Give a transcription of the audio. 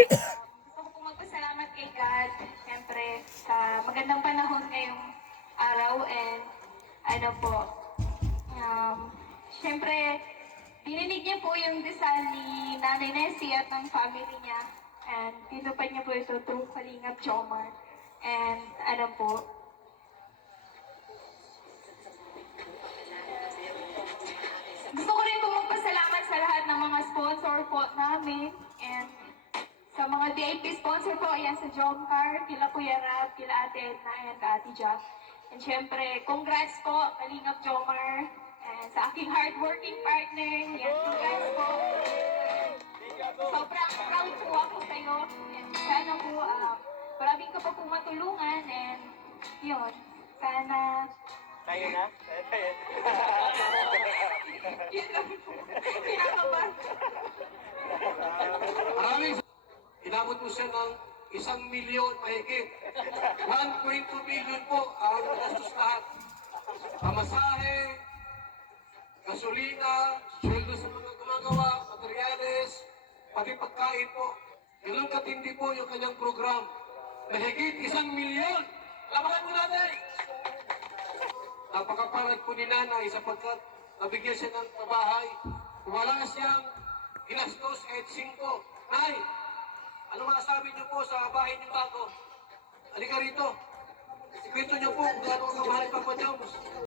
Gusto ko pong magpasalamat kay God, siyempre, sa magandang panahon ngayong araw and ano po, siyempre, dininig niya po yung dasal ni Nanay Nessie at ng family niya and tinupad niya po ito through Kalingap Jomar. And ano po, gusto ko rin po magpasalamat sa lahat ng mga sponsor po namin and sa mga VIP sponsor po, ayan sa Jomcar, kila Kuya Rab, kila Ate Edna, and Ate Jack. And syempre, congrats po, Kalingap Jomar, and sa aking hardworking partner, yan, congrats po. Sobrang proud po ako sa'yo, and sana po, maraming ka pa po matulungan, and yun, sana Tayo na? yun lang po. Kinakabahan. Maraming inabot po siya ng 1,000,000 mahigit. 1.2 million po ang gastos lahat. Pamasahe, gasolina, sweldo sa mga gumagawa, materyales, pati pagkain po. Ganun katindi po yung kanyang program. Mahigit 1,000,000. Labakan mo natin! Napakaparad po ni nanay sapagkat nabigyan siya ng trabahay. Wala siyang ginastos kahit 5. Nay, ano masasabi niyo po sa bahay niyo bago? Halika rito. Ikwento niyo po kung gaano kamahal Papa Jones.